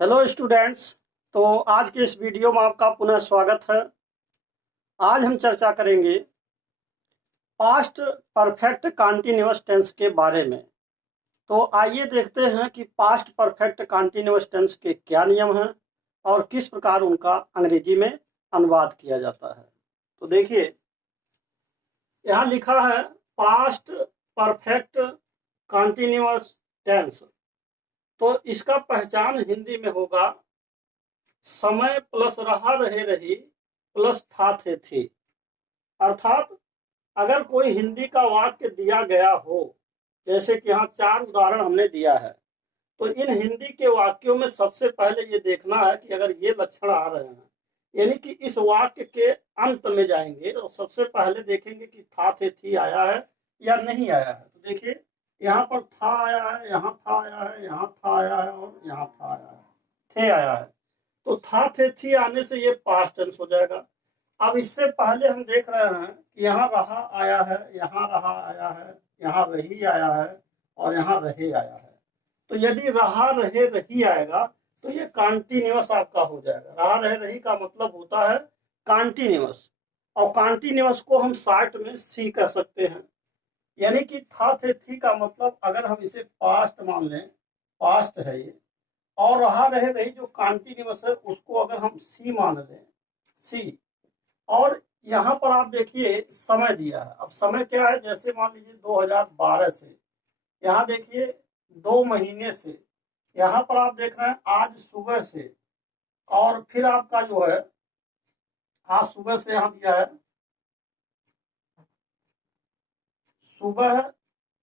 Hello students. तो आज के इस वीडियो में आपका पुनः स्वागत है। आज हम चर्चा करेंगे पास्ट परफेक्ट कॉन्टिन्यूअस टेंस के बारे में। तो आइए देखते हैं कि पास्ट परफेक्ट कॉन्टिन्यूअस टेंस के क्या नियम हैं और किस प्रकार उनका अंग्रेजी में अनुवाद किया जाता है। तो देखिए, यहाँ लिखा है पास्ट परफेक्ट कॉन्टिन्यूअस टेंस। तो इसका पहचान हिंदी में होगा समय प्लस रहा रहे रही प्लस था थे थी। अर्थात अगर कोई हिंदी का वाक्य दिया गया हो, जैसे कि यहाँ 4 उदाहरण हमने दिया है, तो इन हिंदी के वाक्यों में सबसे पहले ये देखना है कि अगर ये लक्षण आ रहे हैं, यानी कि इस वाक्य के अंत में जाएंगे और सबसे पहले देखेंगे कि था थे थी आया है या नहीं आया है। तो देखिए, यहाँ पर था आया है, यहाँ था आया है, यहाँ था आया है और यहाँ था आया है, थे आया है। तो था थे थी आने से ये पास्ट टेंस हो जाएगा। अब इससे पहले हम देख रहे हैं कि यहाँ रहा आया है, यहाँ रहा आया है, यहाँ रही आया है और यहाँ रहे आया है। तो यदि रहा रहे रही आएगा तो ये कॉन्टिन्यूअस आपका हो जाएगा। रहा रहे रही का मतलब होता है कॉन्टिन्यूअस, और कॉन्टिन्यूअस को हम शॉर्ट में सी कह सकते हैं। यानी कि था थे थी का मतलब अगर हम इसे पास्ट मान लें, पास्ट है ये, और रहा रहे रही जो कॉन्टिन्यूअस है उसको अगर हम सी मान लें, सी, और यहाँ पर आप देखिए समय दिया है। अब समय क्या है, जैसे मान लीजिए 2012 से, यहाँ देखिए 2 महीने से, यहाँ पर आप देख रहे हैं आज सुबह से, और फिर आपका जो है आज सुबह से यहाँ दिया है सुबह,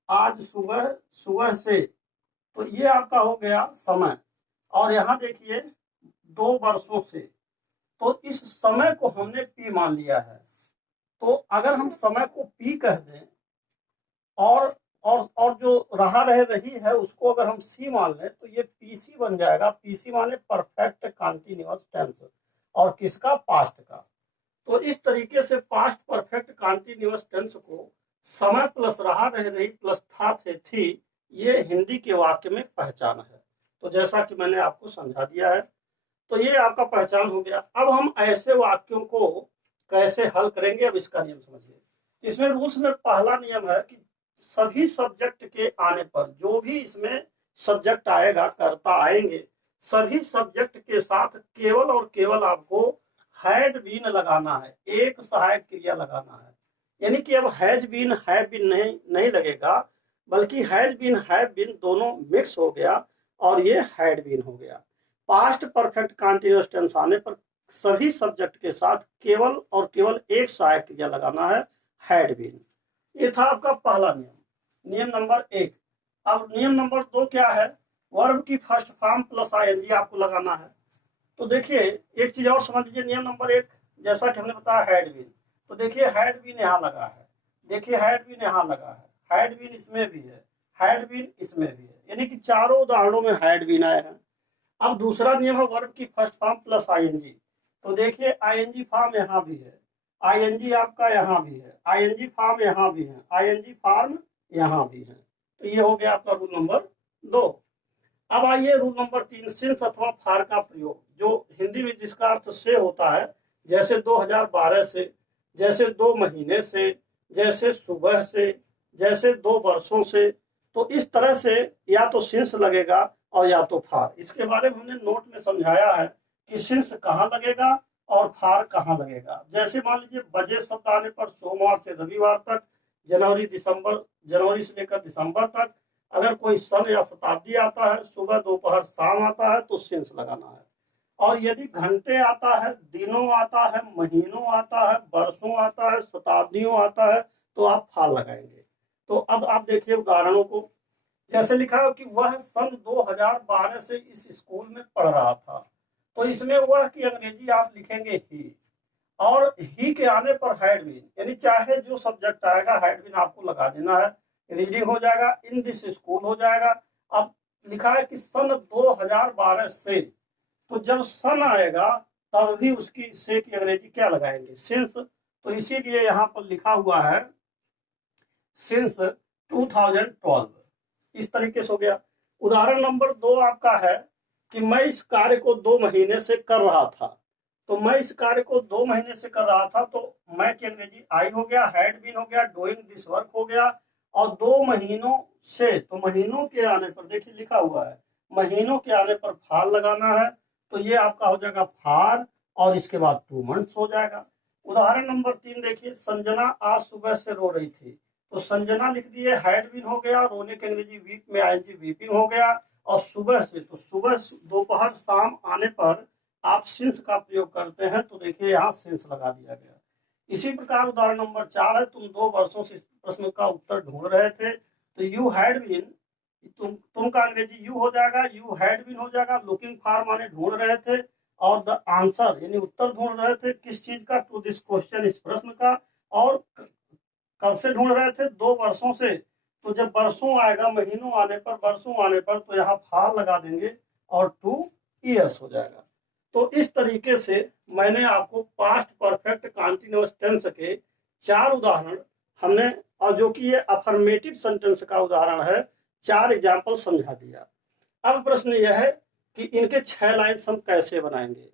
आज सुबह, सुबह से, तो ये आपका हो गया समय। और यहाँ देखिए 2 वर्षों से, तो इस समय को हमने पी मान लिया है। तो अगर हम समय को पी कह दें और जो रहा रहे रही है उसको अगर हम सी मान लें तो ये पीसी बन जाएगा। पीसी माने परफेक्ट कॉन्टिन्यूअस टेंस, और किसका, पास्ट का। तो इस तरीके से पास्ट परफेक्ट कॉन्टिन्यूअस टेंस को समय प्लस रहा रहे रही प्लस था थे थी, ये हिंदी के वाक्य में पहचान है। तो जैसा कि मैंने आपको समझा दिया है, तो ये आपका पहचान हो गया। अब हम ऐसे वाक्यों को कैसे हल करेंगे, अब इसका नियम समझिए। इसमें रूल्स में पहला नियम है कि सभी सब्जेक्ट के आने पर, जो भी इसमें सब्जेक्ट आएगा, कर्ता आएंगे, सभी सब्जेक्ट के साथ केवल और केवल आपको हैड बीन लगाना है, एक सहायक क्रिया लगाना है। यानी कि अब हैज बीन हैव बीन नहीं लगेगा, बल्कि हैज बीन हैव बीन दोनों मिक्स हो गया और ये हैड बीन हो गया। पास्ट परफेक्ट कॉन्टिन्यूअस टेंस आने पर सभी सब्जेक्ट के साथ केवल और केवल एक सहायक क्रिया लगाना है, हैड बीन। ये था आपका पहला नियम, नियम नंबर 1। अब नियम नंबर 2 क्या है, वर्ब की फर्स्ट फॉर्म प्लस आईएनजी आपको लगाना है। तो देखिए एक चीज और समझ लीजिए, नियम नंबर 1 जैसा कि हमने बताया हैड बीन, तो देखिए हैड बीन यहाँ लगा है, देखिए हैड बीन यहाँ लगा है, हैड बीन इसमें भी है, हैड बीन इसमें भी है, यानी कि चारों उदाहरणों में हैड बीन आए हैं। अब दूसरा नियम है वर्ब की फर्स्ट फॉर्म प्लस आईएनजी। तो देखिए आईएनजी फॉर्म यहाँ भी है, आईएनजी आपका यहाँ भी है, आईएनजी फॉर्म यहाँ भी है, आईएनजी फॉर्म यहाँ भी है। तो ये हो गया आपका रूल नंबर 2। अब आइए रूल नंबर 3, सिंस अथवा फार का प्रयोग, जो हिंदी में जिसका अर्थ से होता है, जैसे 2012 से, जैसे 2 महीने से, जैसे सुबह से, जैसे 2 वर्षों से। तो इस तरह से या तो सिंस लगेगा और या तो फार। इसके बारे में हमने नोट में समझाया है कि सिंस कहाँ लगेगा और फार कहाँ लगेगा। जैसे मान लीजिए बजे शब्द आने पर सोमवार से रविवार तक, जनवरी से लेकर दिसंबर तक, अगर कोई सन या शताब्दी आता है, सुबह दोपहर शाम आता है, तो सिंस लगाना है। और यदि घंटे आता है, दिनों आता है, महीनों आता है, वर्षों आता है, शताब्दियों आता है, तो आप फाल लगाएंगे। तो अब आप देखिए उदाहरणों को, जैसे लिखा है कि वह सन 2012 से इस स्कूल में पढ़ रहा था, तो इसमें वह की अंग्रेजी आप लिखेंगे ही, और ही के आने पर हैड बीन, यानी चाहे जो सब्जेक्ट आएगा हैड बीन आपको लगा देना है। रीडिंग हो जाएगा, इन दिस स्कूल हो जाएगा। अब लिखा है कि सन 2012 से, तो जब सन आएगा तब भी उसकी से की अंग्रेजी क्या लगाएंगे, सिंस। तो इसीलिए यहाँ पर लिखा हुआ है सिंस 2012। इस तरीके से हो गया। उदाहरण नंबर 2 आपका है कि मैं इस कार्य को 2 महीने से कर रहा था, तो मैं इस कार्य को 2 महीने से कर रहा था, तो मैं की अंग्रेजी आई हो गया, हैड बीन हो गया, डूइंग दिस वर्क हो गया, और 2 महीनों से, तो महीनों के आने पर देखिए लिखा हुआ है, महीनों के आने पर फार लगाना है, तो ये आपका हो जाएगा फार, और इसके बाद 2 मंथ्स हो जाएगा। उदाहरण नंबर 3 देखिए, संजना आज सुबह से रो रही थी, तो संजना लिख दिए, हैड बीन हो गया, रोने के अंग्रेजी वीप में आईएनजी वीपिंग हो गया, और सुबह से, तो सुबह दोपहर शाम आने पर आप सिंस का प्रयोग करते हैं, तो देखिए यहाँ सिंस लगा दिया गया। इसी प्रकार उदाहरण नंबर 4 है, तुम 2 वर्षों से इस प्रश्न का उत्तर ढूंढ रहे थे, तो यू हैड बीन, तुम का अंग्रेजी यू हो जाएगा, यू हैड बीन हो जाएगा, लुकिंग फॉर माने ढूंढ रहे थे, और द आंसर यानी उत्तर ढूंढ रहे थे किस चीज का, टू दिस क्वेश्चन, इस प्रश्न का, और कब से ढूंढ रहे थे, 2 वर्षों से, तो जब वर्षों आएगा, महीनों आने पर, वर्षों आने पर, तो यहाँ फार लगा देंगे और 2 ईयर्स हो जाएगा। तो इस तरीके से मैंने आपको पास्ट परफेक्ट कंटीन्यूअस टेंस के 4 उदाहरण हमने, और जो कि ये अफर्मेटिव सेंटेंस का उदाहरण है, 4 एग्जाम्पल समझा दिया। अब प्रश्न यह है कि इनके 6 लाइन्स हम कैसे बनाएंगे,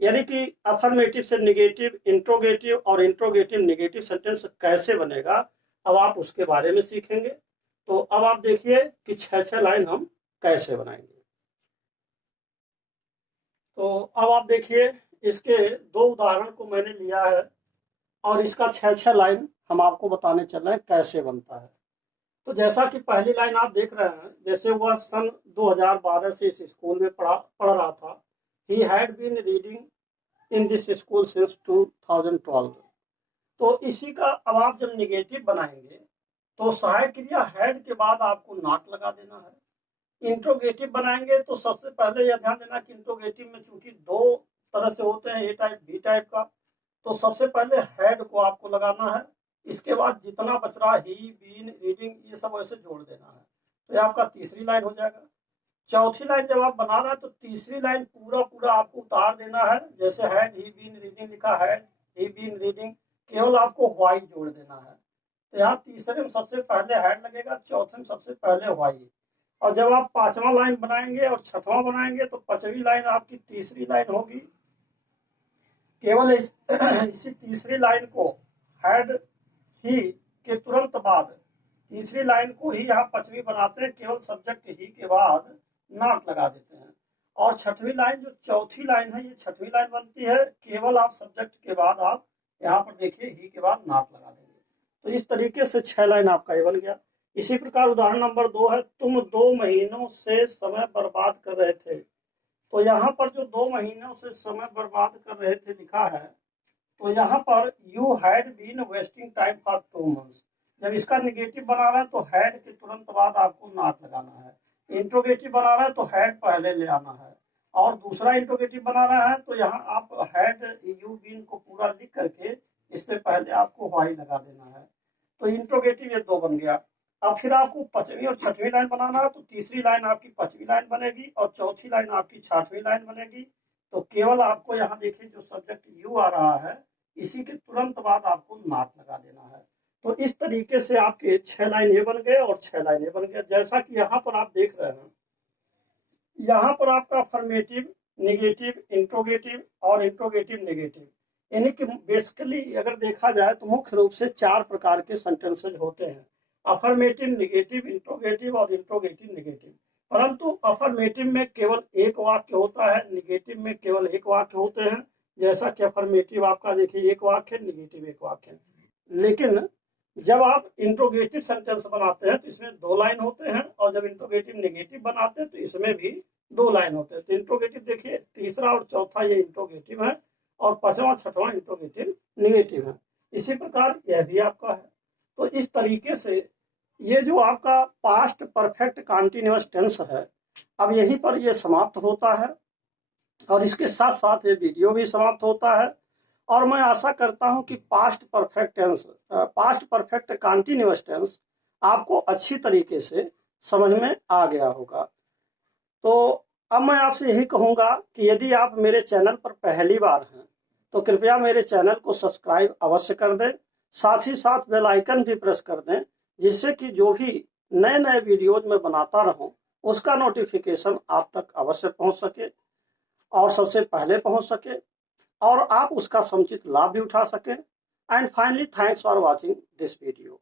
यानी कि अफर्मेटिव से निगेटिव, इंट्रोगेटिव और इंट्रोगेटिव निगेटिव सेंटेंस कैसे बनेगा, अब आप उसके बारे में सीखेंगे। तो अब आप देखिए कि 6 लाइन हम कैसे बनाएंगे। तो अब आप देखिए, इसके 2 उदाहरण को मैंने लिया है, और इसका 6 लाइन हम आपको बताने चल रहे हैं कैसे बनता है। तो जैसा कि पहली लाइन आप देख रहे हैं, जैसे वह सन 2012 से इस स्कूल में पढ़ रहा था, he had been reading in this school since 2012। तो इसी का अब आप जब निगेटिव बनाएंगे, तो सहायक क्रिया हैड के बाद आपको नॉट लगा देना है। इंट्रोगेटिव बनाएंगे तो सबसे पहले यह ध्यान देना कि इंट्रोगेटिव में चूंकि 2 तरह से होते हैं, ए टाइप बी टाइप का, तो सबसे पहले हेड को आपको लगाना है, इसके बाद जितना बच रहा ही, बीन, रीडिंग, ये सब वैसे जोड़ देना है, तो ये आपका तीसरी लाइन हो जाएगा। चौथी लाइन जब आप बना रहे हैं, तो तीसरी लाइन पूरा आपको उतार देना है, जैसे हैड ही बीन रीडिंग लिखा है, ही बीन रीडिंग, केवल आपको व्हाई जोड़ देना है। तो यहाँ तीसरे में सबसे पहले हैड लगेगा, चौथे में सबसे पहले व्हाई, और जब आप 5वां लाइन बनाएंगे और 6वां बनाएंगे, तो 5वीं लाइन आपकी तीसरी लाइन होगी। केवल इसी तीसरी लाइन को हैड ही के तुरंत बाद तीसरी लाइन को ही यहाँ 5वीं बनाते हैं, केवल सब्जेक्ट ही के बाद नॉट लगा देते हैं। और 6वीं लाइन जो चौथी लाइन है, ये 6वीं लाइन बनती है, केवल आप सब्जेक्ट के बाद आप यहाँ पर देखिए ही के बाद नॉट लगा देंगे। तो इस तरीके से 6 लाइन आपका ये बन गया। इसी प्रकार उदाहरण नंबर 2 है, तुम 2 महीनों से समय बर्बाद कर रहे थे। तो यहाँ पर जो 2 महीनों से समय बर्बाद कर रहे थे लिखा है, तो यहाँ पर you had been wasting time for 2 months. जब इसका निगेटिव बना रहा है तो हैड के तुरंत बाद आपको नॉट लगाना है। इंट्रोगेटिव बना रहा है तो हैड पहले ले आना है, और दूसरा इंट्रोगेटिव बना रहा है तो यहाँ आप हैड यू बीन को पूरा लिख करके इससे पहले आपको व्हाई लगा देना है। तो इंट्रोगेटिव ये 2 बन गया। अब फिर आपको 5वीं और 6वीं लाइन बनाना है, तो तीसरी लाइन आपकी 5वीं लाइन बनेगी और चौथी लाइन आपकी 6वीं लाइन बनेगी। तो केवल आपको यहाँ देखिए जो सब्जेक्ट यू आ रहा है, इसी के तुरंत बाद आपको नॉट लगा देना है। तो इस तरीके से आपके 6 लाइन ये बन गए और 6 लाइन ये बन गए। जैसा कि यहाँ पर आप देख रहे हैं, यहाँ पर आपका अफर्मेटिव, निगेटिव, इंट्रोगेटिव और इंट्रोगेटिव निगेटिव, यानी कि बेसिकली अगर देखा जाए तो मुख्य रूप से 4 प्रकार के सेंटेंसेज होते हैं, अफर्मेटिव, निगेटिव, इंट्रोगेटिव और इंट्रोगेटिव निगेटिव। परंतु अफर्मेटिव में केवल एक वाक्य होता है, निगेटिव में केवल एक वाक्य होते हैं। जैसा कि अफर्मेटिव आपका देखिए एक वाक्य, निगेटिव एक वाक्य। लेकिन जब आप इंट्रोगेटिव सेंटेंस बनाते हैं तो इसमें 2 लाइन होते हैं, और जब इंट्रोगेटिव निगेटिव बनाते हैं तो इसमें भी 2 लाइन होते हैं। तो इंट्रोगेटिव देखिए तीसरा और चौथा ये इंट्रोगेटिव है, और 5वां 6वां इंट्रोगेटिव निगेटिव है। इसी प्रकार यह भी आपका है। तो इस तरीके से ये जो आपका पास्ट परफेक्ट कंटीन्यूअस टेंस है, अब यहीं पर ये समाप्त होता है, और इसके साथ साथ ये वीडियो भी समाप्त होता है। और मैं आशा करता हूं कि पास्ट परफेक्ट कंटीन्यूअस टेंस आपको अच्छी तरीके से समझ में आ गया होगा। तो अब मैं आपसे यही कहूंगा कि यदि आप मेरे चैनल पर पहली बार हैं तो कृपया मेरे चैनल को सब्सक्राइब अवश्य कर दें, साथ ही साथ बेल आइकन भी प्रेस कर दें, जिससे कि जो भी नए नए वीडियोज में बनाता रहूं उसका नोटिफिकेशन आप तक अवश्य पहुंच सके और सबसे पहले पहुंच सके और आप उसका समुचित लाभ भी उठा सकें। And finally, thanks for watching this video.